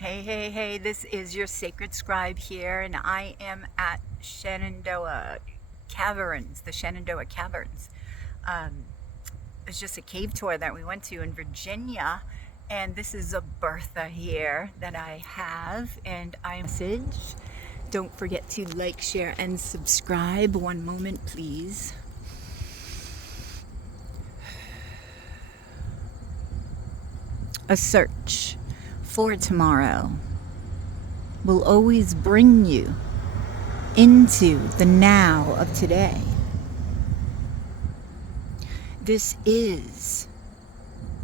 Hey, hey, hey, this is your sacred scribe here, and I am at Shenandoah Caverns, the Shenandoah Caverns. Um, it's just a cave tour that we went to in Virginia, and this is Abertha here that I have, and I message. Don't forget to like, share, and subscribe. One moment, please. A search for tomorrow will always bring you into the now of today. This is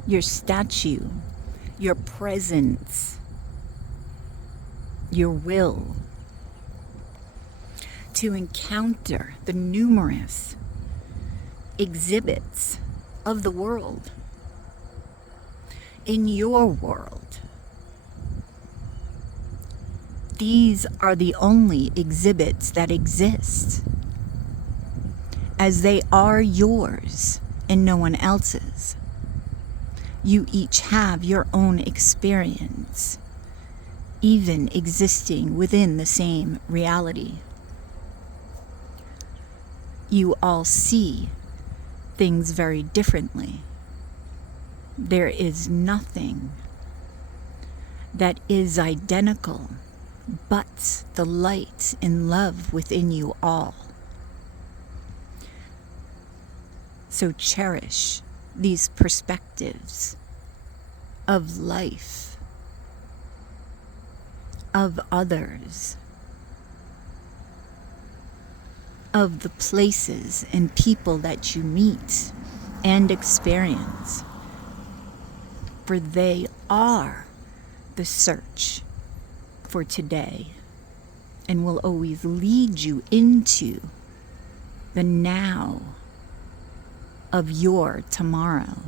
your statue, your presence, your will to encounter the numerous exhibits of the world in your world. These are the only exhibits that exist, as they are yours and no one else's. You each have your own experience, even existing within the same reality. You all see things very differently. There is nothing that is identical but the light and love within you all. So cherish these perspectives of life, of others, of the places and people that you meet and experience, for they are the search for today and will always lead you into the now of your tomorrow.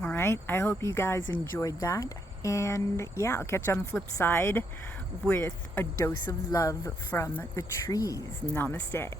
All right, I hope you guys enjoyed that. And yeah, I'll catch you on the flip side with a dose of love from the trees. Namaste.